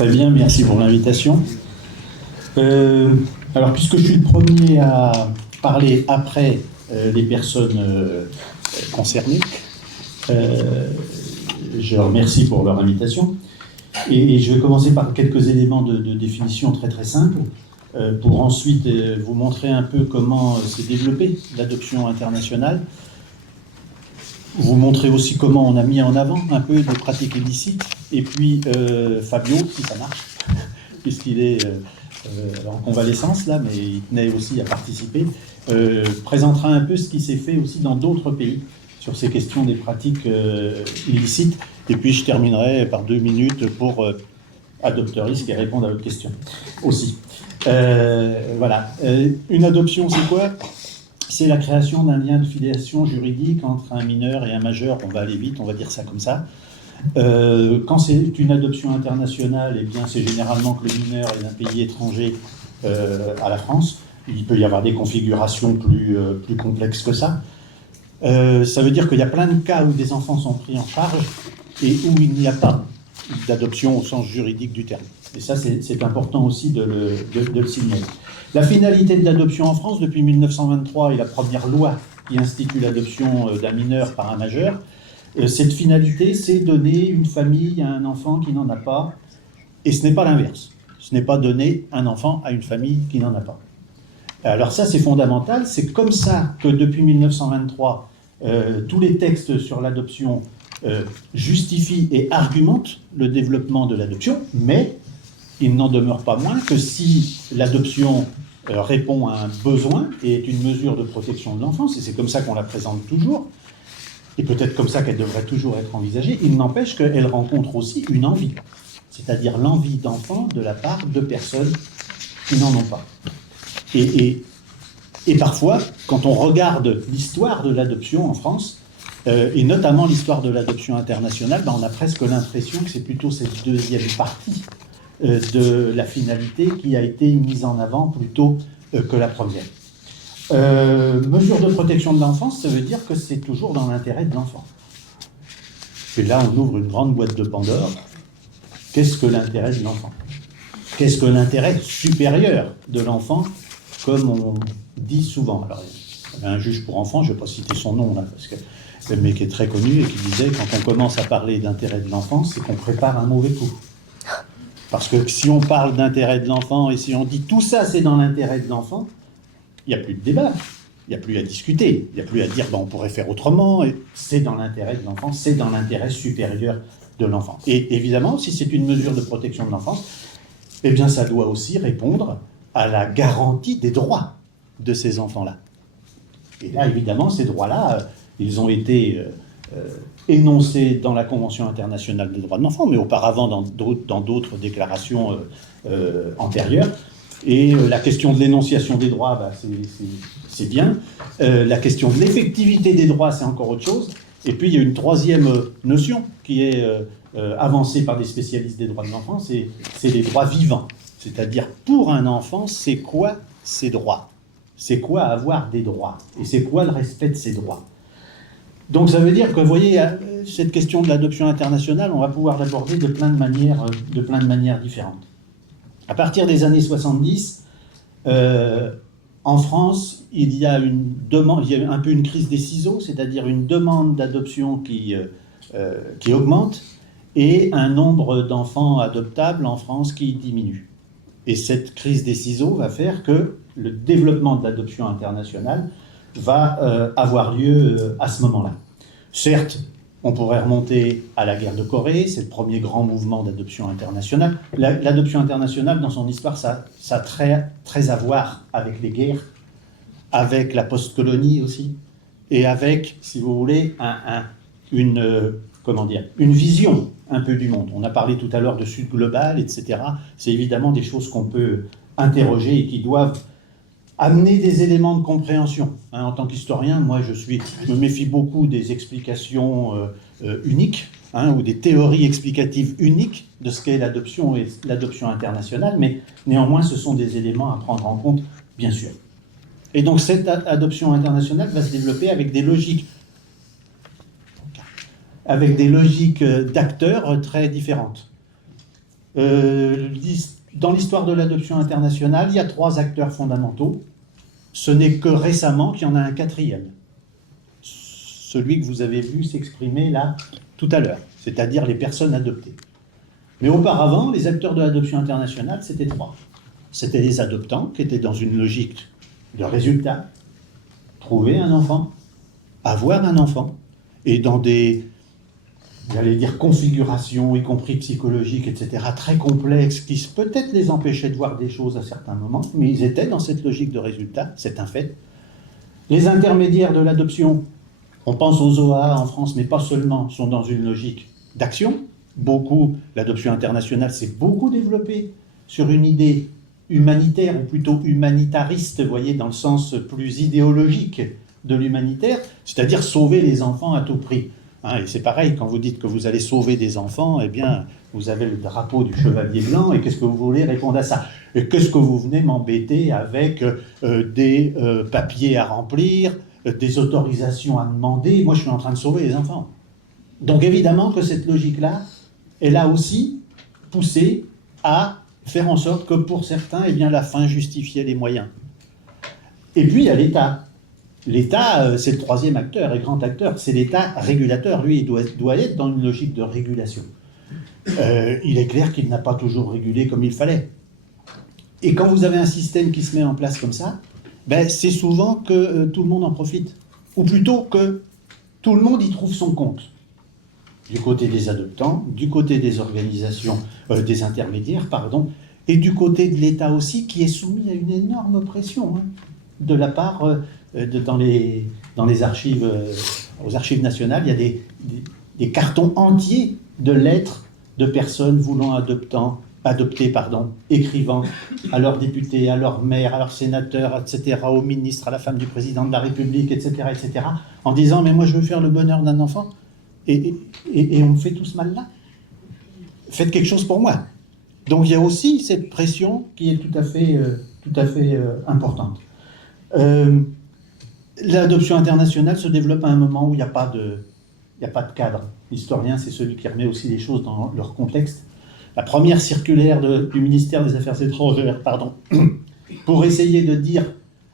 Très bien, merci pour l'invitation. Alors, puisque je suis le premier à parler après les personnes concernées, je leur remercie pour leur invitation. Et je vais commencer par quelques éléments de définition très très simples, pour ensuite vous montrer un peu comment s'est développée l'adoption internationale. Vous montrer aussi comment on a mis en avant un peu des pratiques illicites. Et puis Fabio, si ça marche, puisqu'il est en convalescence là, mais il tenait aussi à participer, présentera un peu ce qui s'est fait aussi dans d'autres pays sur ces questions des pratiques illicites. Et puis je terminerai par 2 minutes pour Adopteris qui répondent à votre question aussi. Voilà. Une adoption, c'est quoi ? C'est la création d'un lien de filiation juridique entre un mineur et un majeur. On va aller vite, on va dire ça comme ça. Quand c'est une adoption internationale, eh bien, c'est généralement que le mineur est d'un pays étranger à la France. Il peut y avoir des configurations plus complexes que ça. Ça veut dire qu'il y a plein de cas où des enfants sont pris en charge et où il n'y a pas d'adoption au sens juridique du terme. Et ça, c'est important aussi de le signaler. La finalité de l'adoption en France, depuis 1923, est la première loi qui institue l'adoption d'un mineur par un majeur. Cette finalité, c'est donner une famille à un enfant qui n'en a pas, et ce n'est pas l'inverse. Ce n'est pas donner un enfant à une famille qui n'en a pas. Alors ça, c'est fondamental. C'est comme ça que depuis 1923, tous les textes sur l'adoption justifient et argumentent le développement de l'adoption, mais il n'en demeure pas moins que si l'adoption répond à un besoin et est une mesure de protection de l'enfance, et c'est comme ça qu'on la présente toujours, et peut-être comme ça qu'elle devrait toujours être envisagée, il n'empêche qu'elle rencontre aussi une envie, c'est-à-dire l'envie d'enfant de la part de personnes qui n'en ont pas. Et parfois, quand on regarde l'histoire de l'adoption en France, et notamment l'histoire de l'adoption internationale, on a presque l'impression que c'est plutôt cette deuxième partie de la finalité qui a été mise en avant plutôt que la première. Mesure de protection de l'enfance, ça veut dire que c'est toujours dans l'intérêt de l'enfant. Et là, on ouvre une grande boîte de Pandore. Qu'est-ce que l'intérêt de l'enfant ? Qu'est-ce que l'intérêt supérieur de l'enfant, comme on dit souvent ? Alors, il y avait un juge pour enfants, je ne vais pas citer son nom là, parce que mais qui est très connu et qui disait quand on commence à parler d'intérêt de l'enfant, c'est qu'on prépare un mauvais coup. Parce que si on parle d'intérêt de l'enfant et si on dit tout ça c'est dans l'intérêt de l'enfant, il n'y a plus de débat, il n'y a plus à discuter, il n'y a plus à dire on pourrait faire autrement, et c'est dans l'intérêt de l'enfant, c'est dans l'intérêt supérieur de l'enfant. Et évidemment, si c'est une mesure de protection de l'enfance, eh bien ça doit aussi répondre à la garantie des droits de ces enfants-là. Et là, évidemment, ces droits-là, ils ont été énoncés dans la Convention internationale des droits de l'enfant, mais auparavant dans d'autres déclarations antérieures. Et la question de l'énonciation des droits, c'est bien. La question de l'effectivité des droits, c'est encore autre chose. Et puis, il y a une troisième notion qui est avancée par des spécialistes des droits de l'enfant, c'est les droits vivants. C'est-à-dire, pour un enfant, c'est quoi ses droits ? C'est quoi avoir des droits ? Et c'est quoi le respect de ces droits ? Donc ça veut dire que, vous voyez, cette question de l'adoption internationale, on va pouvoir l'aborder de plein de manières différentes. À partir des années 70, en France, il y a un peu une crise des ciseaux, c'est-à-dire une demande d'adoption qui augmente et un nombre d'enfants adoptables en France qui diminue. Et cette crise des ciseaux va faire que le développement de l'adoption internationale va avoir lieu à ce moment-là. Certes, on pourrait remonter à la guerre de Corée, c'est le premier grand mouvement d'adoption internationale. L'adoption internationale, dans son histoire, ça a très à voir avec les guerres, avec la post-colonie aussi, et avec, si vous voulez, une vision un peu du monde. On a parlé tout à l'heure de Sud global, etc. C'est évidemment des choses qu'on peut interroger et qui doivent amener des éléments de compréhension. En tant qu'historien, moi, je me méfie beaucoup des explications uniques, ou des théories explicatives uniques de ce qu'est l'adoption et l'adoption internationale, mais néanmoins, ce sont des éléments à prendre en compte, bien sûr. Et donc, cette adoption internationale va se développer avec des logiques d'acteurs très différentes. Dans l'histoire de l'adoption internationale, il y a 3 acteurs fondamentaux. Ce n'est que récemment qu'il y en a un 4e. Celui que vous avez vu s'exprimer là tout à l'heure, c'est-à-dire les personnes adoptées. Mais auparavant, les acteurs de l'adoption internationale, c'était 3. C'était les adoptants qui étaient dans une logique de résultat, trouver un enfant, avoir un enfant, et dans des, j'allais dire, configurations, y compris psychologiques, etc., très complexes, qui peut-être les empêchaient de voir des choses à certains moments, mais ils étaient dans cette logique de résultat, c'est un fait. Les intermédiaires de l'adoption, on pense aux OAA en France, mais pas seulement, sont dans une logique d'action. Beaucoup, l'adoption internationale s'est beaucoup développée sur une idée humanitaire, ou plutôt humanitariste, vous voyez, dans le sens plus idéologique de l'humanitaire, c'est-à-dire sauver les enfants à tout prix. Et c'est pareil, quand vous dites que vous allez sauver des enfants, eh bien, vous avez le drapeau du chevalier blanc, et qu'est-ce que vous voulez répondre à ça? Et qu'est-ce que vous venez m'embêter avec des papiers à remplir, des autorisations à demander? Moi, je suis en train de sauver les enfants. Donc, évidemment que cette logique-là, elle a aussi poussé à faire en sorte que, pour certains, eh bien, la fin justifiait les moyens. Et puis, il y a l'État. L'État, c'est le 3e acteur et grand acteur, c'est l'État régulateur. Lui, il doit être dans une logique de régulation. Il est clair qu'il n'a pas toujours régulé comme il fallait. Et quand vous avez un système qui se met en place comme ça, ben, c'est souvent que tout le monde en profite. Ou plutôt que tout le monde y trouve son compte. Du côté des adoptants, du côté des organisations, des intermédiaires, pardon, et du côté de l'État aussi, qui est soumis à une énorme pression, de la part, dans les archives, aux archives nationales, il y a des cartons entiers de lettres de personnes voulant adopter, écrivant à leurs députés, à leurs maires, à leurs sénateurs, etc., aux ministres, à la femme du président de la République, etc., etc., en disant « mais moi je veux faire le bonheur d'un enfant ». Et on me fait tout ce mal-là. Faites quelque chose pour moi. Donc il y a aussi cette pression qui est tout à fait importante. L'adoption internationale se développe à un moment où il n'y a pas de cadre. L'historien, c'est celui qui remet aussi les choses dans leur contexte. La première circulaire du ministère des Affaires étrangères, pour essayer de dire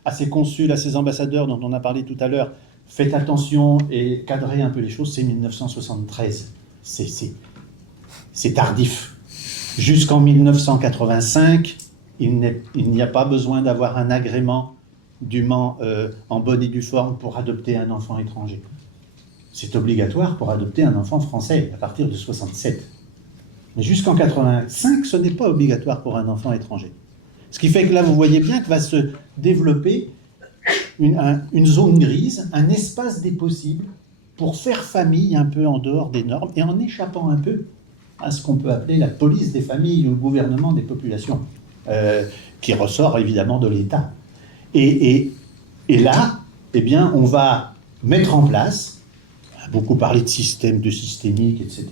à ses consuls, à ses ambassadeurs dont on a parlé tout à l'heure, faites attention et cadrez un peu les choses, c'est 1973. C'est tardif. Jusqu'en 1985, il n'y a pas besoin d'avoir un agrément dûment en bonne et due forme pour adopter un enfant étranger. C'est obligatoire pour adopter un enfant français à partir de 67. Mais jusqu'en 85, ce n'est pas obligatoire pour un enfant étranger. Ce qui fait que là, vous voyez bien que va se développer une zone grise, un espace des possibles pour faire famille un peu en dehors des normes et en échappant un peu à ce qu'on peut appeler la police des familles ou le gouvernement des populations, qui ressort évidemment de l'État. Et là, eh bien, on va mettre en place, on a beaucoup parlé de système, de systémique, etc.,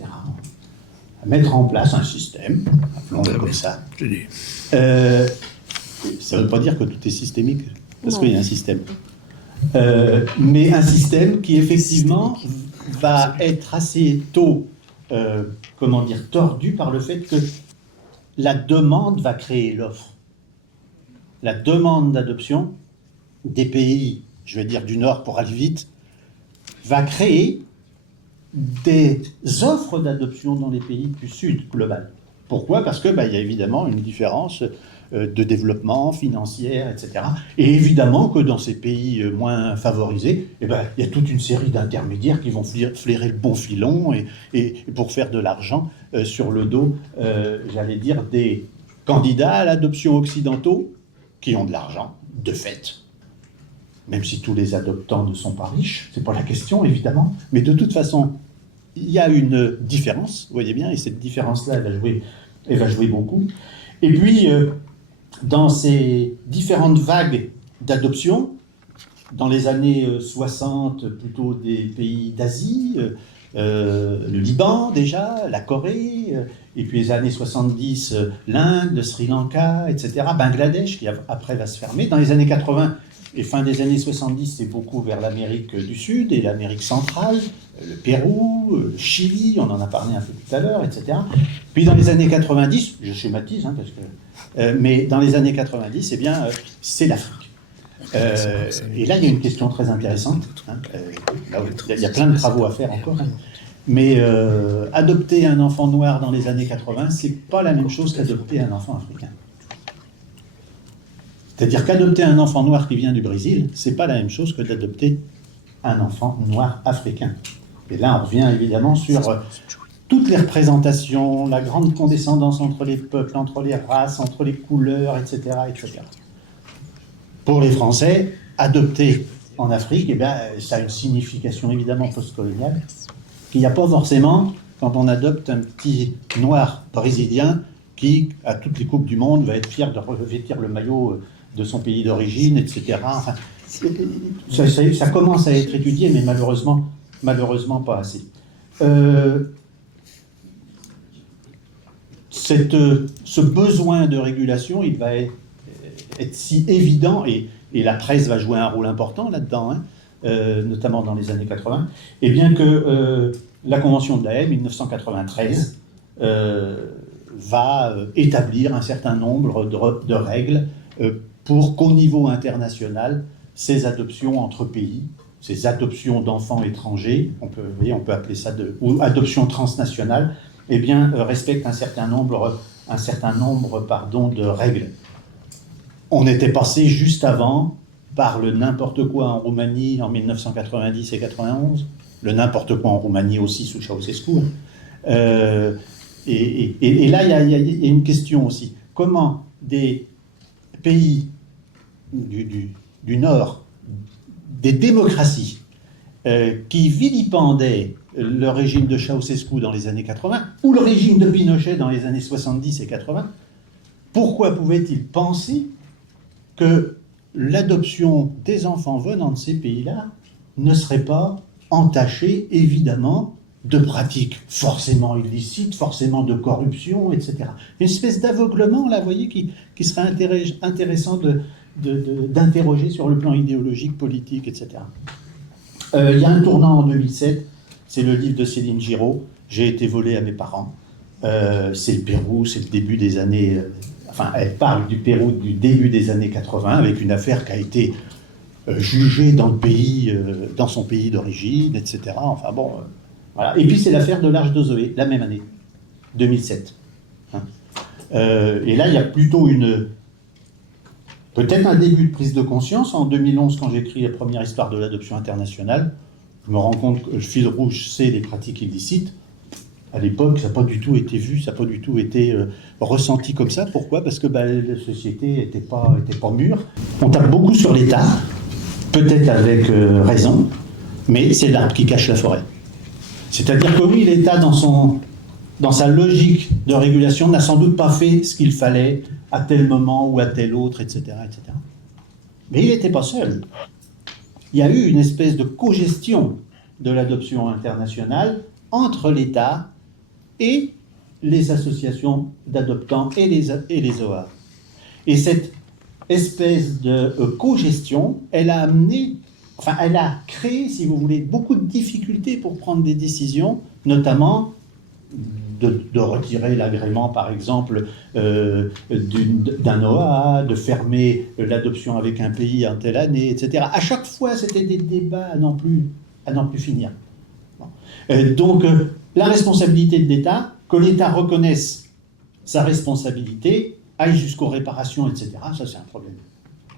mettre en place un système, appelons-le comme ça. Ça ne veut pas dire que tout est systémique, parce qu'il y a un système. Mais un système qui, effectivement, va être assez tôt, tordu par le fait que la demande va créer l'offre. La demande d'adoption des pays, je vais dire du Nord pour aller vite, va créer des offres d'adoption dans les pays du Sud global. Pourquoi? Parce que y a évidemment une différence de développement financière, etc. Et évidemment que dans ces pays moins favorisés, il y a toute une série d'intermédiaires qui vont flairer le bon filon et pour faire de l'argent sur le dos, j'allais dire, des candidats à l'adoption occidentaux qui ont de l'argent, de fait. Même si tous les adoptants ne sont pas riches, c'est pas la question, évidemment. Mais de toute façon, il y a une différence, vous voyez bien, et cette différence-là, elle va jouer beaucoup. Et puis, dans ces différentes vagues d'adoption, dans les années 60, plutôt des pays d'Asie, le Liban déjà, la Corée, et puis les années 70, l'Inde, le Sri Lanka, etc., Bangladesh, qui après va se fermer. Dans les années 80, Et fin des années 70, c'est beaucoup vers l'Amérique du Sud et l'Amérique centrale, le Pérou, le Chili, on en a parlé un peu tout à l'heure, etc. Puis dans les années 90, je schématise, parce que, mais dans les années 90, eh bien, c'est l'Afrique. Et là, il y a une question très intéressante. Là, il y a plein de travaux à faire encore. Mais adopter un enfant noir dans les années 80, c'est pas la même chose qu'adopter un enfant africain. C'est-à-dire qu'adopter un enfant noir qui vient du Brésil, c'est pas la même chose que d'adopter un enfant noir africain. Et là, on revient évidemment sur toutes les représentations, la grande condescendance entre les peuples, entre les races, entre les couleurs, etc., etc. Pour les Français, adopter en Afrique, eh bien, ça a une signification évidemment postcoloniale, qu'il n'y a pas forcément quand on adopte un petit noir brésilien qui, à toutes les coupes du monde, va être fier de revêtir le maillot de son pays d'origine, etc. Enfin, ça commence à être étudié, mais malheureusement pas assez. Ce besoin de régulation, il va être si évident, et la presse va jouer un rôle important là-dedans, notamment dans les années 80, et bien que la Convention de La Haye, 1993, va établir un certain nombre de règles pour qu'au niveau international, ces adoptions entre pays, ces adoptions d'enfants étrangers, on peut appeler ça ou adoptions transnationales, eh bien, respectent un certain nombre de règles. On était passé juste avant par le n'importe quoi en Roumanie en 1990 et 91, le n'importe quoi en Roumanie aussi sous Ceausescu. Et là, il y a une question aussi. Comment des pays du Nord, des démocraties qui vilipendaient le régime de Ceausescu dans les années 80 ou le régime de Pinochet dans les années 70 et 80, pourquoi pouvaient-ils penser que l'adoption des enfants venant de ces pays-là ne serait pas entachée, évidemment, de pratiques forcément illicites, forcément de corruption, etc. Une espèce d'aveuglement, là, vous voyez, qui serait intéressant d'interroger sur le plan idéologique, politique, etc. Il y a un tournant en 2007, c'est le livre de Céline Giraud, « J'ai été volé à mes parents ». C'est le Pérou, c'est le début des années... elle parle du Pérou du début des années 80, avec une affaire qui a été jugée dans le pays, dans son pays d'origine, etc. Voilà. Et puis c'est l'affaire de l'Arche de Zoé, la même année, 2007. Et là, il y a plutôt peut-être un début de prise de conscience. En 2011, quand j'écris la première histoire de l'adoption internationale, je me rends compte que le fil rouge, c'est les pratiques illicites. À l'époque, ça n'a pas du tout été vu, ça n'a pas du tout été ressenti comme ça. Pourquoi ? Parce que la société n'était pas mûre. On tape beaucoup sur l'État, peut-être avec raison, mais c'est l'arbre qui cache la forêt. C'est-à-dire que oui, l'État, dans sa logique de régulation, n'a sans doute pas fait ce qu'il fallait à tel moment ou à tel autre, etc. etc. Mais il n'était pas seul. Il y a eu une espèce de cogestion de l'adoption internationale entre l'État et les associations d'adoptants et les OA. Et cette espèce de cogestion, elle a créé, si vous voulez, beaucoup de difficultés pour prendre des décisions, notamment de retirer l'agrément, par exemple, d'un OA, de fermer l'adoption avec un pays en telle année, etc. À chaque fois, c'était des débats à n'en plus finir. Donc, la responsabilité de l'État, que l'État reconnaisse sa responsabilité, aille jusqu'aux réparations, etc., ça c'est un problème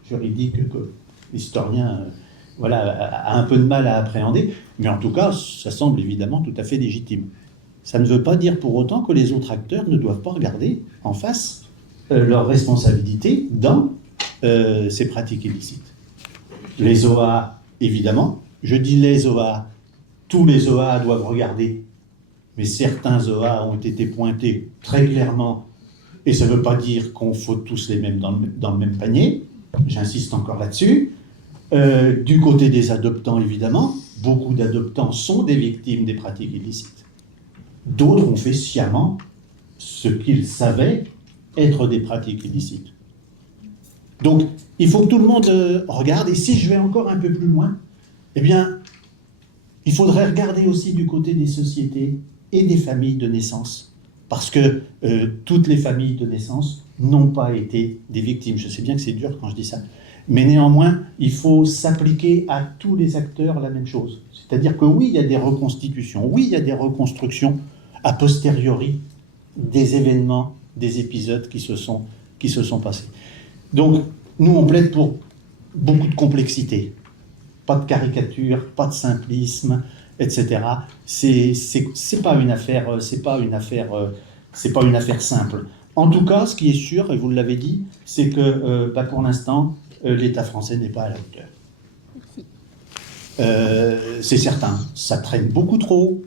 juridique que l'historien a un peu de mal à appréhender, mais en tout cas, ça semble évidemment tout à fait légitime. Ça ne veut pas dire pour autant que les autres acteurs ne doivent pas regarder en face leur responsabilité dans ces pratiques illicites. Les OA, évidemment, je dis les OA, tous les OA doivent regarder, mais certains OA ont été pointés très clairement, et ça ne veut pas dire qu'on faut tous les mêmes dans le même panier, j'insiste encore là-dessus. Du côté des adoptants, évidemment, beaucoup d'adoptants sont des victimes des pratiques illicites. D'autres ont fait sciemment ce qu'ils savaient être des pratiques illicites. Donc, il faut que tout le monde regarde, et si je vais encore un peu plus loin, eh bien, il faudrait regarder aussi du côté des sociétés et des familles de naissance, parce que toutes les familles de naissance n'ont pas été des victimes. Je sais bien que c'est dur quand je dis ça, mais néanmoins, il faut s'appliquer à tous les acteurs la même chose. C'est-à-dire que oui, il y a des reconstitutions, oui, il y a des reconstructions a posteriori des événements, des épisodes qui se sont passés. Donc, nous, on plaide pour beaucoup de complexité. Pas de caricature, pas de simplisme, etc. C'est pas une affaire simple. En tout cas, ce qui est sûr, et vous l'avez dit, c'est que pour l'instant, l'État français n'est pas à la hauteur. C'est certain, ça traîne beaucoup trop.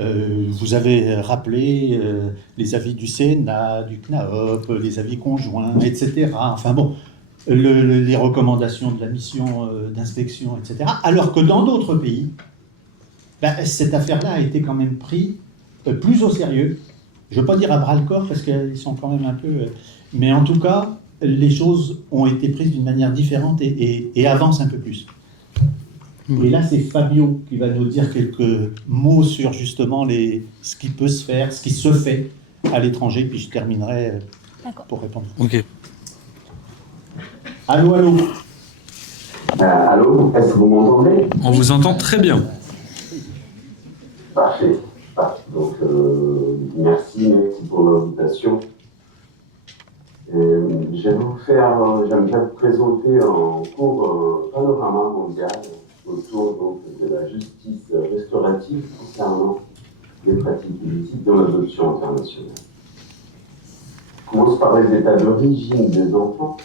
Vous avez rappelé les avis du Sénat, du CNAOP, les avis conjoints, etc. Enfin bon, les recommandations de la mission d'inspection, etc. Alors que dans d'autres pays, cette affaire-là a été quand même prise plus au sérieux. Je ne veux pas dire à bras-le-corps parce qu'ils sont quand même un peu... mais en tout cas, les choses ont été prises d'une manière différente et avancent un peu plus. Et là, c'est Fabio qui va nous dire quelques mots sur justement ce qui peut se faire, ce qui se fait à l'étranger, puis je terminerai pour répondre. Ok. Allô, allô. Allô, est-ce que vous m'entendez? On vous entend très bien. Parfait. Donc, merci pour l'invitation. J'aimerais vous présenter un court panorama mondial autour donc, de la justice restaurative concernant les pratiques illicites dans l'adoption internationale. Je commence par les états d'origine des enfants,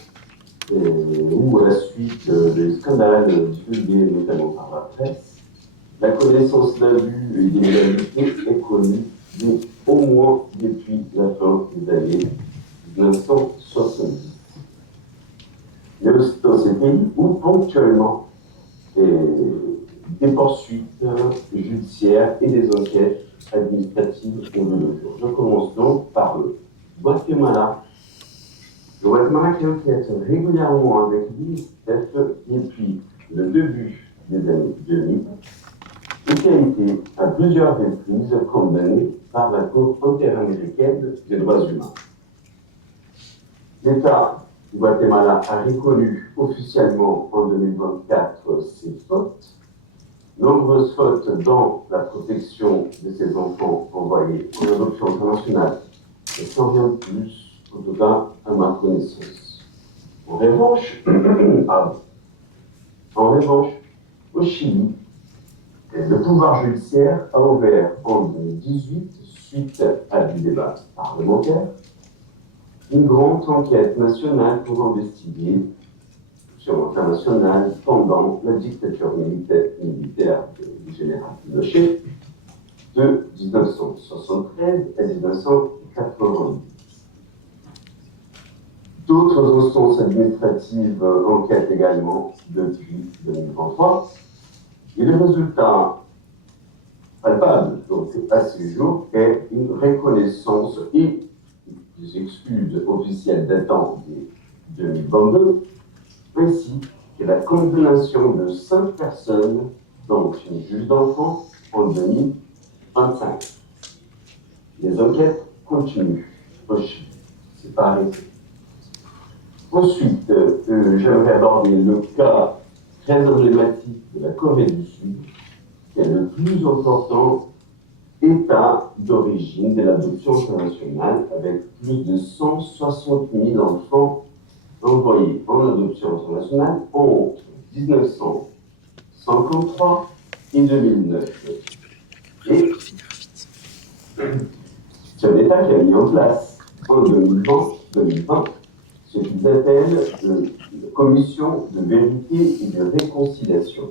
où à la suite des scandales divulgués notamment par la presse, la connaissance d'abus et d'illégalité est connue au moins depuis la fin des années 1970. Mais aussi dans ces pays où ponctuellement des poursuites judiciaires et des enquêtes administratives ont vu le jour. Je commence donc par le Guatemala. Le Guatemala qui enquête régulièrement avec l'UNICEF depuis le début des années 2000 et qui a été à plusieurs reprises condamné par la Cour interaméricaine des droits humains. L'État du Guatemala a reconnu officiellement en 2024 ses fautes, nombreuses fautes dans la protection de ses enfants envoyés en adoption internationale, et sans rien de plus, en tout cas à ma connaissance. En revanche, au Chili, le pouvoir judiciaire a ouvert en 2018, suite à du débat parlementaire, une grande enquête nationale pour investiguer l'adoption internationale pendant la dictature militaire du général Pinochet de 1973 à 1990. D'autres instances administratives enquêtent également depuis 2023. Et le résultat palpable donc, à ce jour est une reconnaissance et des excuses officielles datant de 2022, ainsi que la condamnation de 5 personnes, dont une juge d'enfants, en 2025. Les enquêtes continuent. C'est pas arrêté. Ensuite, j'aimerais aborder le cas très emblématique de la Corée du Sud, qui est le plus important État d'origine de l'adoption internationale, avec plus de 160 000 enfants envoyés en adoption internationale entre 1953 et 2009. Et c'est un État qui a mis en place en 2020 ce qu'ils appellent la Commission de vérité et de réconciliation.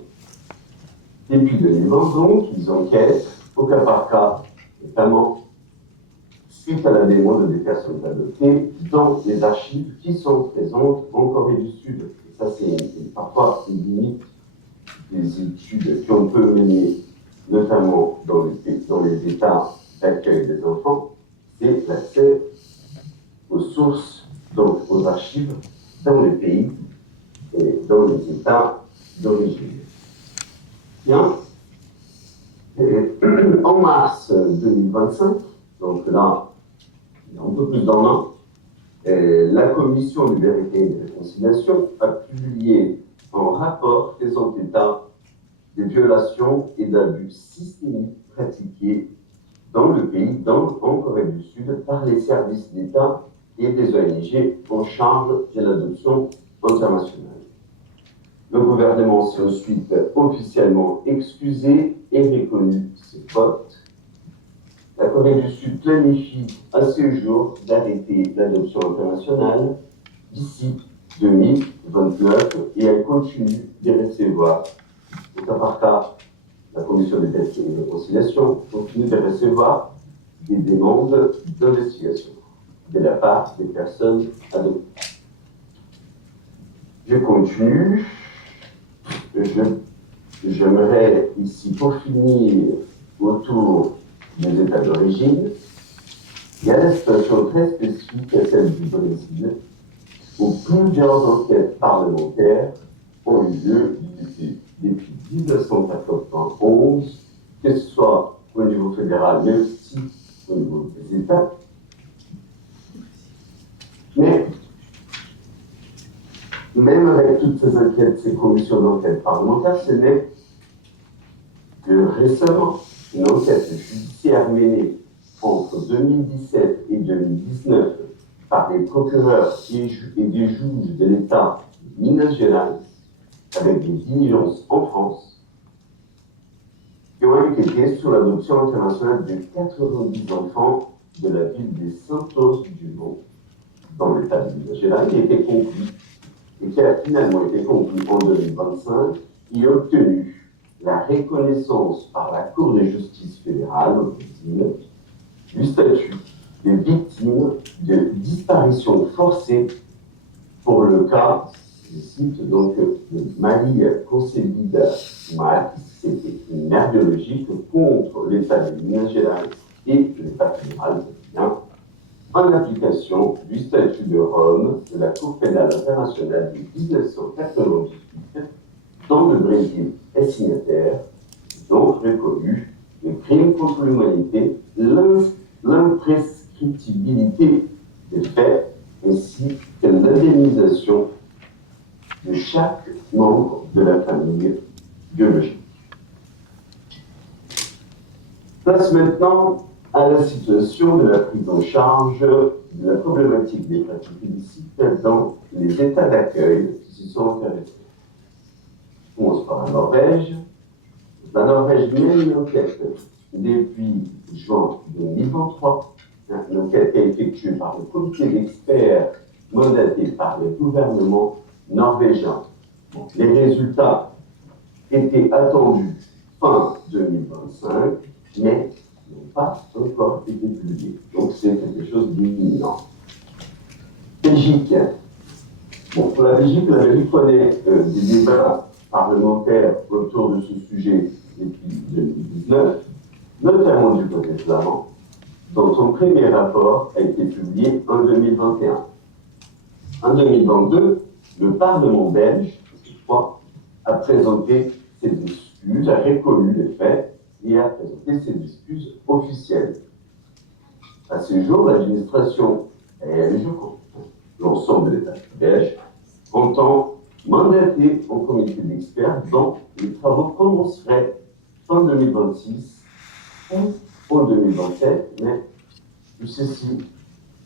Depuis 2020, donc, ils enquêtent au cas par cas, notamment suite à la demande des personnes adoptées dans les archives qui sont présentes en Corée du Sud. Et ça, c'est parfois une limite des études qu'on peut mener, notamment dans les États d'accueil des enfants, c'est l'accès aux sources, donc aux archives dans le pays et dans les États d'origine. Bien. Et en mars 2025, donc là, il y a un peu plus d'un an, la Commission de vérité et de réconciliation a publié un rapport faisant état des violations et d'abus systémiques pratiqués dans le pays, en Corée du Sud, par les services d'État et des ONG en charge de l'adoption internationale. Le gouvernement s'est ensuite officiellement excusé et reconnu ses fautes. La Corée du Sud planifie à ce jour d'arrêter l'adoption internationale d'ici 2029 et elle continue de recevoir, au cas par cas, la Commission de vérité et de réconciliation continue de recevoir des demandes d'investigation de la part des personnes adoptées. Je continue. J'aimerais ici, pour finir, autour des États d'origine, il y a la situation très spécifique à celle du Brésil, où plusieurs enquêtes parlementaires ont eu lieu depuis 1991, que ce soit au niveau fédéral, mais aussi au niveau des États. Mais même avec toutes ces enquêtes, ces commissions d'enquête parlementaires, ce n'est que récemment une enquête judiciaire menée entre 2017 et 2019 par les procureurs et des juges de l'État de Minas Gerais, avec des diligences en France, qui ont enquêté sur l'adoption internationale de 90 enfants de la ville de Santos Dumont, dans l'État de Minas Gerais, qui a finalement été conclu en 2025 et obtenu la reconnaissance par la Cour de justice fédérale au Brésil du statut de victime de disparition forcée pour le cas, je cite donc, de Maria Concebida Marques, c'était une mère biologique contre l'État de Minas Gerais et l'État fédéral, en application du statut de Rome de la Cour pénale internationale de 1998, dont le Brésil est signataire, donc reconnu le crime contre l'humanité, l'imprescriptibilité des faits, ainsi que l'indemnisation de chaque membre de la famille biologique. Place maintenant à la situation de la prise en charge de la problématique des pratiques illicites dans les États d'accueil qui s'y sont intéressés. On commence par la Norvège. La Norvège mène une enquête depuis juin 2023, une enquête qui est effectuée par le comité d'experts mandaté par le gouvernement norvégien. Donc, les résultats étaient attendus fin 2025, mais n'ont pas encore été publiés. Donc c'est quelque chose d'imminent. Belgique. Bon, pour la Belgique connaît des débats parlementaires autour de ce sujet depuis 2019, notamment du côté flamand, dont son premier rapport a été publié en 2021. En 2022, le Parlement belge, je crois, a présenté ses excuses, a reconnu les faits et a présenté ses excuses officielles. À ce jour, l'administration belge, l'ensemble de l'État belge, entend mandater un comité d'experts dont les travaux commenceraient fin 2026 ou en 2027, mais tout ceci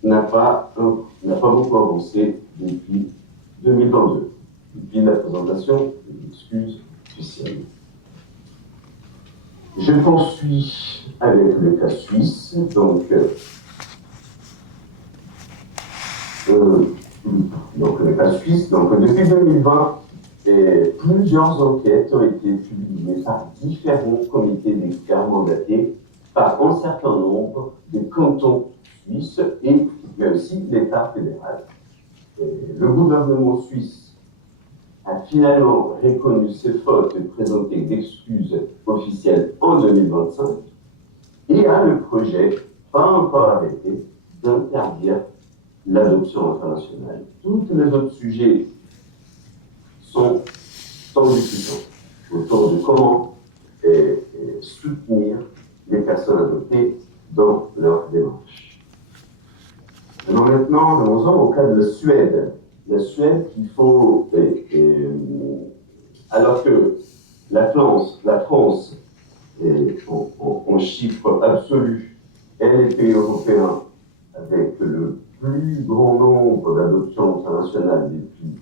n'a pas beaucoup avancé depuis 2022, depuis la présentation des excuses officielles. Je poursuis avec le cas suisse. Donc le cas suisse, depuis 2020, plusieurs enquêtes ont été publiées par différents comités d'experts mandatés par un certain nombre de cantons suisses et mais aussi l'État fédéral. Le gouvernement suisse a finalement reconnu ses fautes et présenté d'excuses officielles en 2025 et a le projet, pas encore arrêté, d'interdire l'adoption internationale. Tous les autres sujets sont sans discussion autour de comment soutenir les personnes adoptées dans leur démarche. Maintenant, venons-en au cas de la Suède. La Suède, il faut, alors que la France en chiffre absolu, est les pays européens avec le plus grand nombre d'adoptions internationales depuis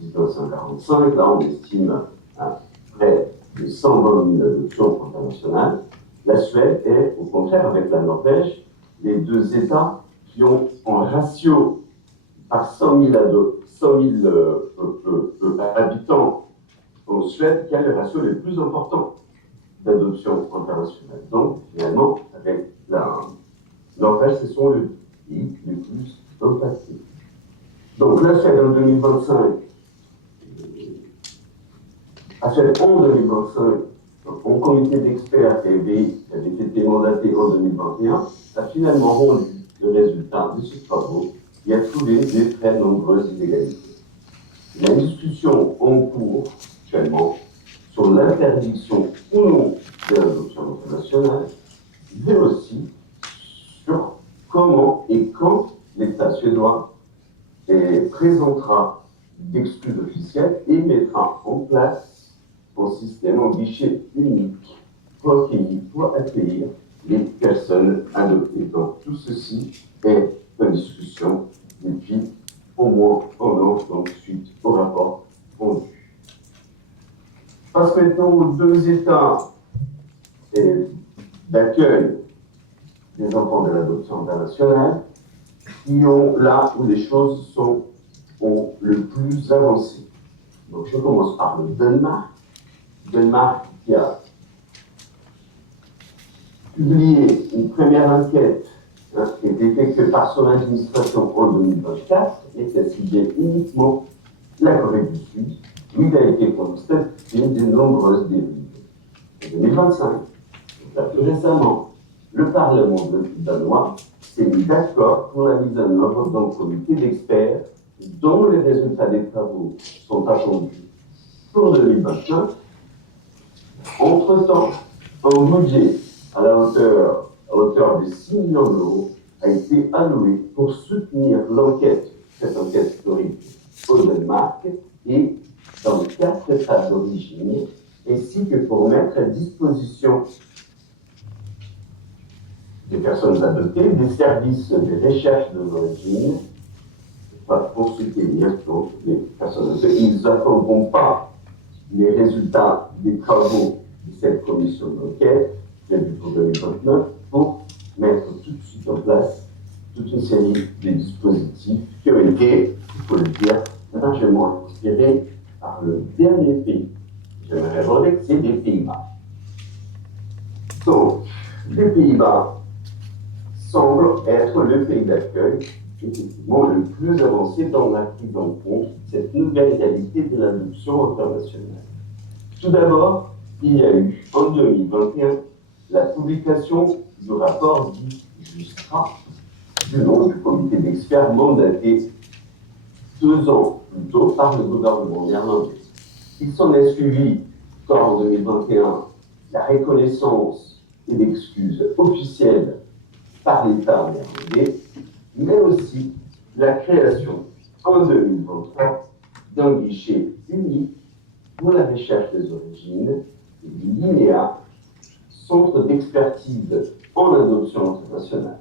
1945. Là, on estime à près de 120 000 adoptions internationales. La Suède est, au contraire, avec la Norvège, les deux États qui ont en ratio par 100 000 habitants en Suède, qui a le ratio le plus important d'adoption internationale. Donc, finalement, avec la Norvège, ce sont les pays les plus impactés. Donc, la Suède en 2025 a fait en 2025 un comité d'experts qui avait été mandaté en 2021, a finalement rendu le résultat de ce travaux et a trouvé de très nombreuses inégalités. Il y a une discussion en cours actuellement sur l'interdiction ou non de l'adoption internationale, mais aussi sur comment et quand l'État suédois présentera d'excuses officielles et mettra en place un système en guichet unique pour accueillir les personnes adoptées. Donc tout ceci est en discussion depuis au moins un an, donc suite au rapport rendu. Je passe maintenant aux deux états d'accueil des enfants de l'adoption internationale qui ont là où les choses ont le plus avancé. Donc je commence par le Danemark. Danemark qui a publié une première enquête qui a été effectuée par son administration en 2024 et qui a ciblé uniquement la Corée du Sud, où il a été constaté de nombreuses dérives. En 2025, donc plus récemment, le Parlement danois s'est mis d'accord pour la mise en œuvre d'un comité d'experts dont les résultats des travaux sont attendus pour 2025. Entre-temps, un budget à hauteur de 6 millions d'euros a été alloué pour soutenir cette enquête historique au Danemark et dans les 4 États d'origine, ainsi que pour mettre à disposition des personnes adoptées des services de recherche de l'origine pour soutenir donc, les personnes adoptées. Ils n'attendront pas les résultats des travaux de cette commission d'enquête prévue pour 2029 pour mettre tout de suite en place toute une série de dispositifs qui ont été, il faut le dire, largement inspirés par le dernier pays. J'aimerais aborder que c'est les Pays-Bas. Donc, les Pays-Bas semblent être le pays d'accueil effectivement le plus avancé dans la prise en compte de cette nouvelle réalité de l'adoption internationale. Tout d'abord, il y a eu en 2021 la publication du rapport dit Justra, du nom du comité d'experts mandaté 2 ans plus tôt par le gouvernement néerlandais. Il s'en est suivi, en 2021, la reconnaissance et l'excuse officielle par l'État néerlandais, mais aussi la création en 2023 d'un guichet unique pour la recherche des origines et du l'INEA, Centre d'expertise en adoption internationale.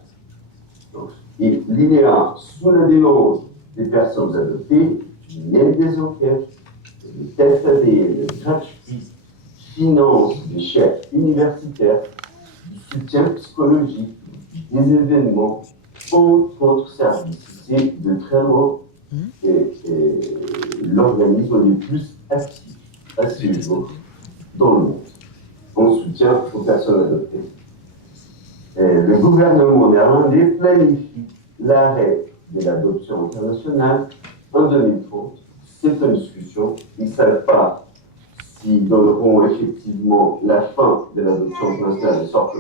Donc, et l'INEA, sous la demande des personnes adoptées, mène des enquêtes, des tests ADN gratuits, finance des chefs universitaires, du soutien psychologique, des événements, entre autres services. C'est de très loin l'organisme le plus actif à ce jour dans le monde, en soutien aux personnes adoptées. Le gouvernement néerlandais planifie l'arrêt de l'adoption internationale en 2030. C'est une discussion. Ils ne savent pas s'ils donneront effectivement la fin de l'adoption internationale, une sorte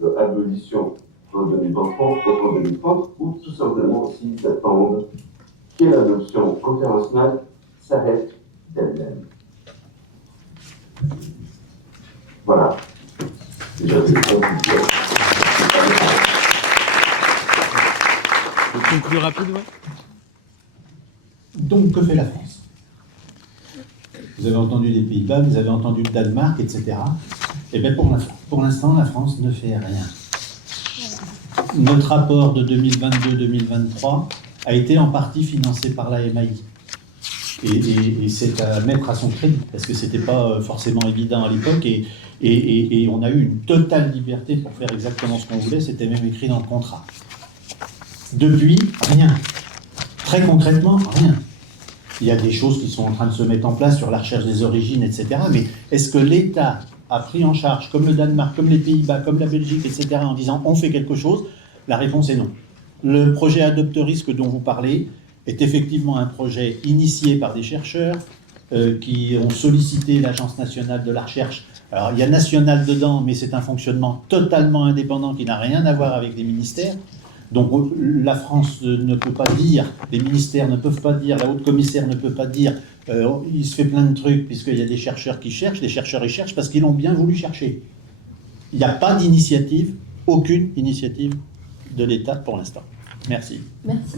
d'abolition en 2023 ou en 2030, ou tout simplement aussi d'attendre que l'adoption internationale s'arrête d'elle-même. Voilà. Déjà, c'est compliqué. Plus rapide, ouais. Donc, que fait la France? Vous avez entendu les Pays-Bas, vous avez entendu le Danemark, etc. Eh bien, pour l'instant, la France ne fait rien. Notre rapport de 2022-2023 a été en partie financé par la MAI. Et c'est à mettre à son crédit, parce que ce n'était pas forcément évident à l'époque, et on a eu une totale liberté pour faire exactement ce qu'on voulait, c'était même écrit dans le contrat. Depuis, rien. Très concrètement, rien. Il y a des choses qui sont en train de se mettre en place sur la recherche des origines, etc. Mais est-ce que l'État a pris en charge, comme le Danemark, comme les Pays-Bas, comme la Belgique, etc., en disant on fait quelque chose? La réponse est non. Le projet Adopte-Risque dont vous parlez est effectivement un projet initié par des chercheurs qui ont sollicité l'Agence nationale de la recherche. Alors il y a national dedans, mais c'est un fonctionnement totalement indépendant qui n'a rien à voir avec les ministères. Donc la France ne peut pas dire, les ministères ne peuvent pas dire, la haute commissaire ne peut pas dire il se fait plein de trucs puisqu'il y a des chercheurs qui cherchent, les chercheurs ils cherchent parce qu'ils l'ont bien voulu chercher. Il n'y a pas d'initiative, aucune initiative de l'État pour l'instant. Merci. Merci.